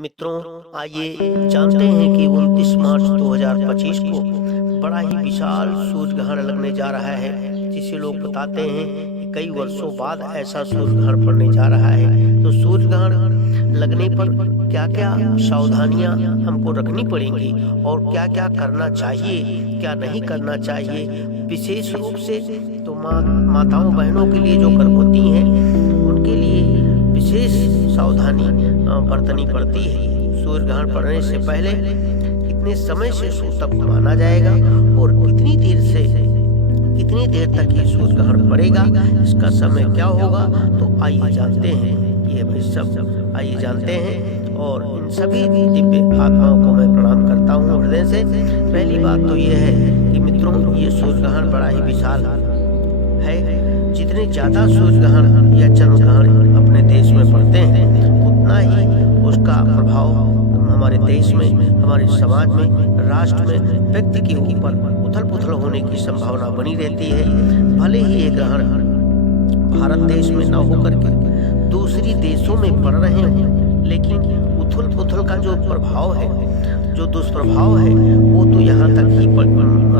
मित्रों, आइए जानते हैं कि 29 मार्च 2025 को बड़ा ही विशाल सूर्य ग्रहण लगने जा रहा है, जिसे लोग बताते हैं कि कई वर्षों बाद ऐसा सूर्य ग्रहण पड़ने जा रहा है। तो सूर्य ग्रहण लगने पर क्या-क्या सावधानियां हमको रखनी पड़ेंगी और क्या-क्या करना चाहिए, क्या नहीं करना चाहिए, विशेष रूप से तो माताओं बहनों के लिए जो गर्भवती हैं उनके लिए विशेष सावधानी बरतनी पड़ती है। सूर्य ग्रहण पड़ने से पहले कितने समय से सूर्य तक माना जाएगा और कितनी देर तक ये सूर्य ग्रहण पड़ेगा, इसका समय क्या होगा, तो आइए जानते हैं ये सब आइए जानते हैं। और इन सभी दिव्य आत्माओं को मैं प्रणाम करता हूँ हृदय से। पहली बात तो ये है कि मित्रों, ये सूर्य ग्रहण बड़ा ही विशाल है। जितने ज़्यादा सूर्य ग्रहण या चंद्र ग्रहण अपने देश में पड़ते हैं, उतना ही उसका प्रभाव हमारे देश में, हमारे समाज में, राष्ट्र में, व्यक्ति के ऊपर उथल पुथल होने की संभावना बनी रहती है। भले ही ये ग्रहण भारत देश में न होकर के दूसरी देशों में पड़ रहे हों, लेकिन उथल पुथल का जो प्रभाव है, जो दुष्प्रभाव है, वो तो यहाँ तक ही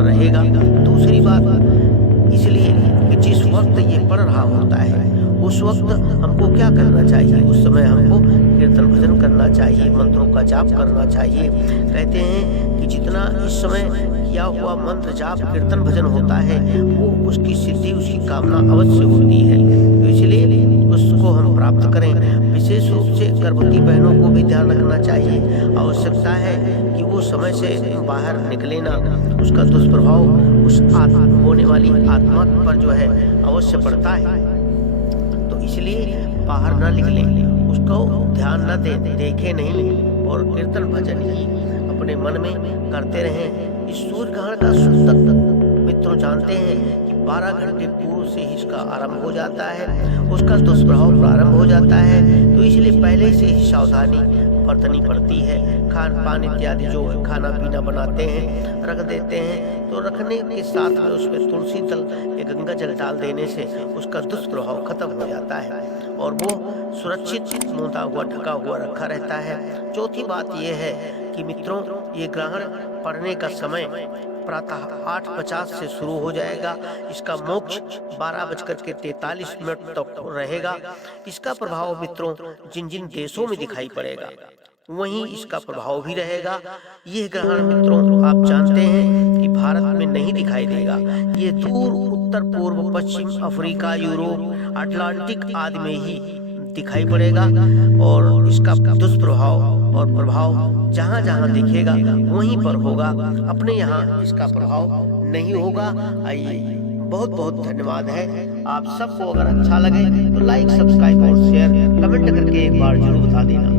रहेगा। दूसरी बात इसलिए कि जिस वक्त ये पड़ रहा होता है उस वक्त हमको क्या करना चाहिए, उस समय हमको कीर्तन भजन करना चाहिए, मंत्रों का जाप करना चाहिए। कहते हैं कि जितना इस समय किया हुआ मंत्र जाप कीर्तन भजन होता है, वो उसकी सिद्धि, उसकी कामना अवश्य होती है। तो इसलिए उसको हम प्राप्त करें। विशेष रूप से गर्भवती बहनों को भी ध्यान रखना चाहिए। आवश्यकता है कि वो समय से बाहर निकले ना, उसका दुष्प्रभाव उस होने वाली आत्मा पर जो है अवश्य पड़ता है। तो इसलिए बाहर ना निकलें, उसको ध्यान न देखें नहीं और कीर्तन भजन ही अपने मन में करते रहें। इस सूर्य ग्रहण का सूतक मित्रों जानते हैं कि 12 घंटे पूर्व से ही इसका आरंभ हो जाता है, उसका दुष्प्रभाव प्रारंभ हो जाता है। तो इसलिए पहले से ही सावधानी बरतनी पड़ती है। खान पान इत्यादि जो खाना पीना बनाते हैं, रख देते हैं, तो रखने के साथ में उसमें तुलसी दल या गंगा जल डाल देने से उसका दुष्प्रभाव खत्म हो जाता है और वो सुरक्षित मुदा हुआ ढका हुआ रखा रहता है। चौथी बात यह है कि मित्रों, ये ग्रहण पड़ने का समय प्रातः 8:50 से शुरू हो जाएगा। इसका मोक्ष 12:43 तक रहेगा। इसका प्रभाव मित्रों जिन जिन देशों में दिखाई पड़ेगा वहीं इसका प्रभाव भी रहेगा। यह ग्रहण मित्रों आप जानते हैं कि भारत में नहीं दिखाई देगा। ये दूर उत्तर पूर्व पश्चिम अफ्रीका, यूरोप, अटलांटिक आदि में ही दिखाई पड़ेगा और इसका दुष्प्रभाव और प्रभाव जहाँ जहाँ दिखेगा वहीं पर होगा, अपने यहाँ इसका प्रभाव नहीं होगा। आइए, बहुत बहुत धन्यवाद है। आप सबको अगर अच्छा लगे तो लाइक, सब्सक्राइब और शेयर, कमेंट करके एक बार जरूर बता देना।